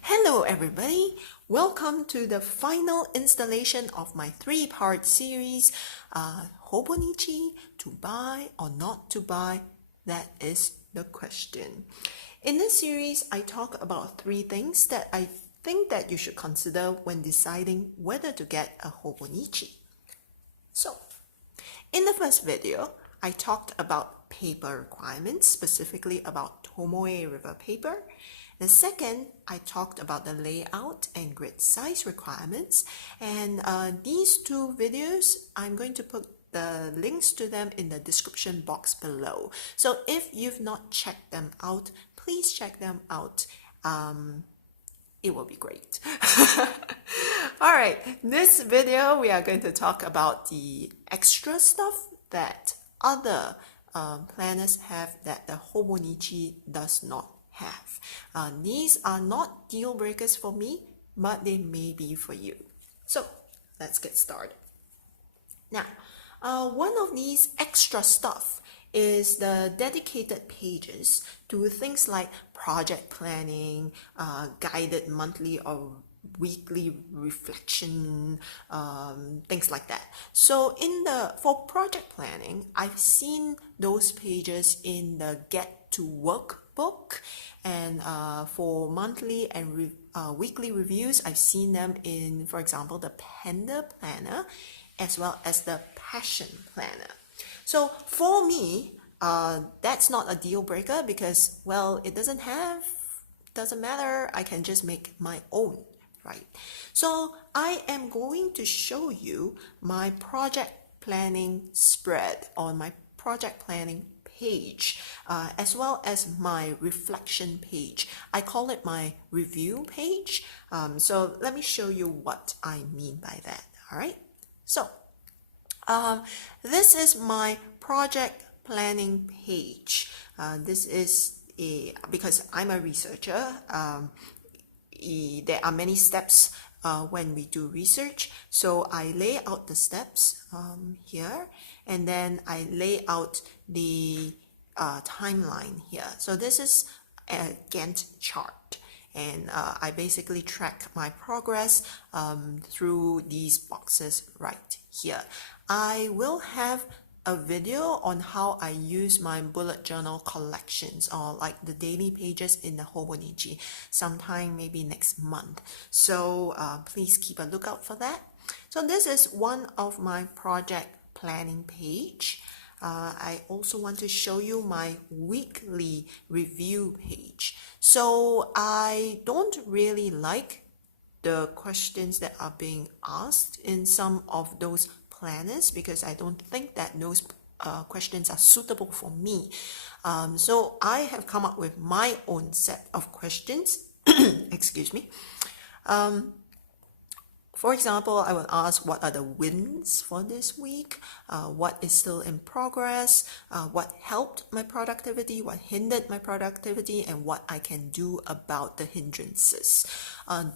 Hello everybody, welcome to the final installation of my three-part series, Hobonichi, to buy or not to buy, that is the question. In this series, I talk about three things that I think that you should consider when deciding whether to get a Hobonichi. So, in the first video, I talked about paper requirements, specifically about Tomoe River paper. The second, I talked about the layout and grid size requirements. And these two videos, I'm going to put the links to them in the description box below. So if you've not checked them out, please check them out. It will be great. All right, this video we are going to talk about the extra stuff that other planners have that the Hobonichi does not have. These are not deal breakers for me, but they may be for you. So let's get started. Now, one of these extra stuff is the dedicated pages to things like project planning, guided monthly or weekly reflection, things like that. So for project planning, I've seen those pages in the Get to Work book, and for monthly and weekly reviews, I've seen them in, for example, the Panda Planner as well as the Passion Planner. So for me, that's not a deal breaker because, well, it doesn't matter. I can just make my own, right? So I am going to show you my project planning spread on my project planning page, as well as my reflection page. I call it my review page. So let me show you what I mean by that. All right. So this is my project planning page. This is because I'm a researcher, there are many steps when we do research. So I lay out the steps here, and then I lay out the timeline here. So this is a Gantt chart, and I basically track my progress through these boxes right here. I will have a video on how I use my bullet journal collections, or like the daily pages in the Hobonichi, sometime maybe next month. So please keep a lookout for that. So this is one of my project planning page. I also want to show you my weekly review page. So I don't really like the questions that are being asked in some of those planners because I don't think that those questions are suitable for me. So I have come up with my own set of questions. Excuse me. For example, I will ask what are the wins for this week, what is still in progress, what helped my productivity, what hindered my productivity, and what I can do about the hindrances.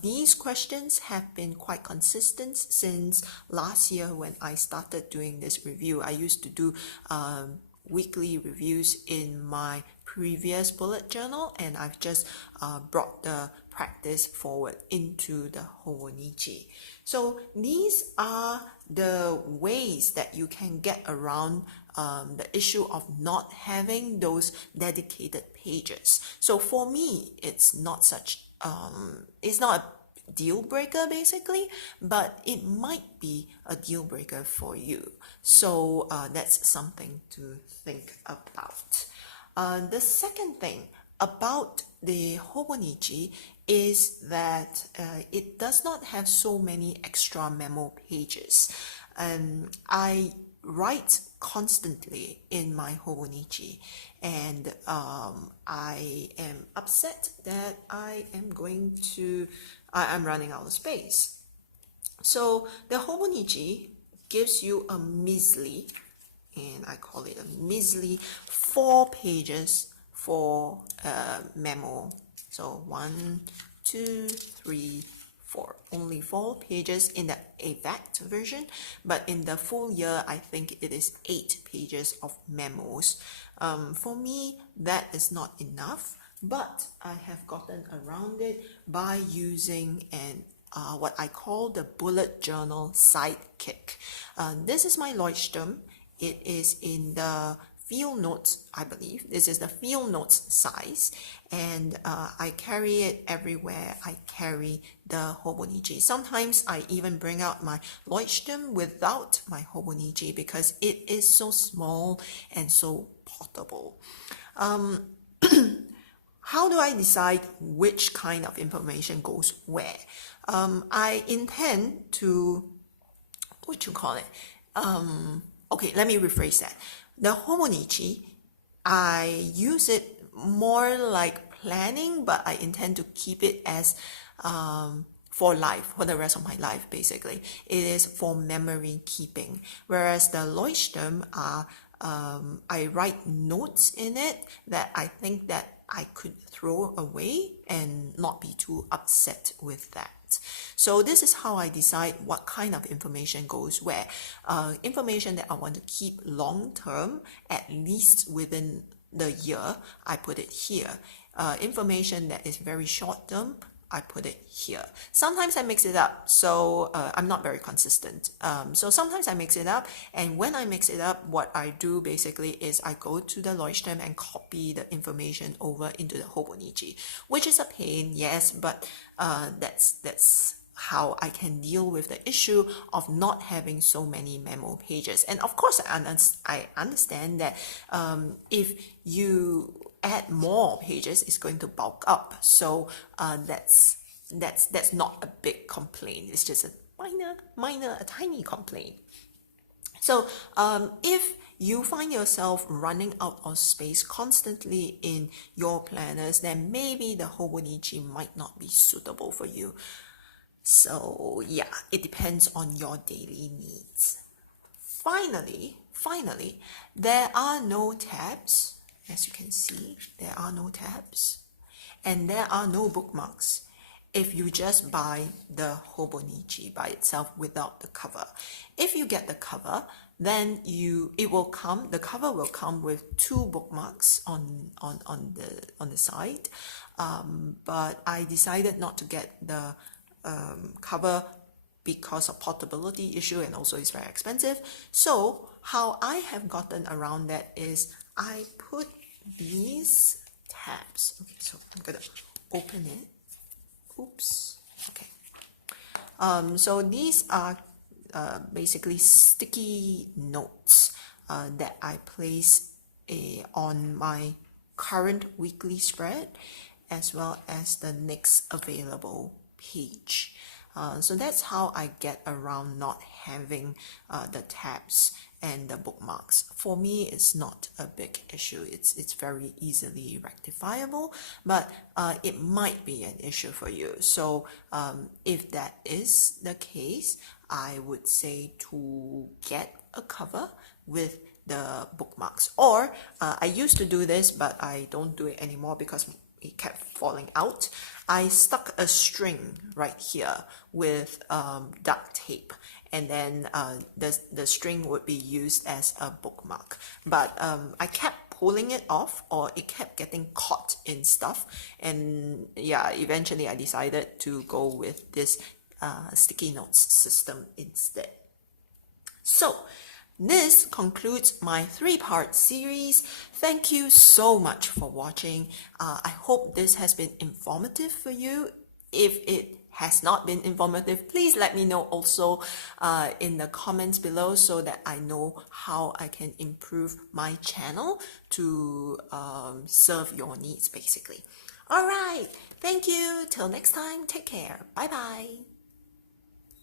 These questions have been quite consistent since last year when I started doing this review. I used to do weekly reviews in my previous bullet journal, and I've just brought the practice forward into the Hobonichi. So these are the ways that you can get around the issue of not having those dedicated pages. So for me, it's not a deal breaker basically, but it might be a deal breaker for you. So that's something to think about. The second thing about the Hobonichi is that it does not have so many extra memo pages. I write constantly in my Hobonichi, and I am upset that I'm running out of space. So the Hobonichi gives you a measly, and I call it a measly 4 pages for memo. So 1, 2, 3, 4. Only 4 pages in the exact version, but in the full year, I think it is 8 pages of memos. For me, that is not enough. but I have gotten around it by using what I call the bullet journal sidekick. This is my Leuchtturm. It is in the field notes, I believe. This is the field notes size, and I carry it everywhere. I carry the Hobonichi. Sometimes I even bring out my Leuchtturm without my Hobonichi because it is so small and so portable. How do I decide which kind of information goes where? I intend to, what you call it? Okay, let me rephrase that. The Hobonichi, I use it more like planning, but I intend to keep it as for life, for the rest of my life, basically. It is for memory keeping. Whereas the Leuchtturm are, I write notes in it that I think that I could throw away and not be too upset with that. So this is how I decide what kind of information goes where. Information that I want to keep long term, at least within the year, I put it here. Information that is very short term, I put it here. Sometimes I mix it up, so I'm not very consistent. So sometimes I mix it up, and when I mix it up, what I do basically is I go to the Leuchtturm and copy the information over into the Hobonichi, which is a pain, yes, but that's how I can deal with the issue of not having so many memo pages. And of course, I understand that if you add more pages, it's going to bulk up. So that's not a big complaint. It's just a a tiny complaint. So if you find yourself running out of space constantly in your planners, then maybe the Hobonichi might not be suitable for you. So yeah, it depends on your daily needs. Finally, there are no tabs. As you can see, there are no tabs, and there are no bookmarks if you just buy the Hobonichi by itself without the cover. If you get the cover, then the cover will come with 2 bookmarks on the side. But I decided not to get the cover because of portability issue, and also it's very expensive. So how I have gotten around that is I put these tabs. Okay, so I'm gonna open it. Oops. Okay. So these are basically sticky notes that I place on my current weekly spread, as well as the next available page. So that's how I get around not having the tabs and the bookmarks. For me, it's not a big issue. It's very easily rectifiable, but it might be an issue for you. So if that is the case, I would say to get a cover with the bookmarks. Or I used to do this, but I don't do it anymore because it kept falling out. I stuck a string right here with duct tape, and then the string would be used as a bookmark. But I kept pulling it off, or it kept getting caught in stuff, and yeah, eventually I decided to go with this sticky notes system instead. So this concludes my 3-part series. Thank you so much for watching. I hope this has been informative for you. If it has not been informative, please let me know also in the comments below, so that I know how I can improve my channel to serve your needs, basically. Alright, thank you. Till next time, take care. Bye bye.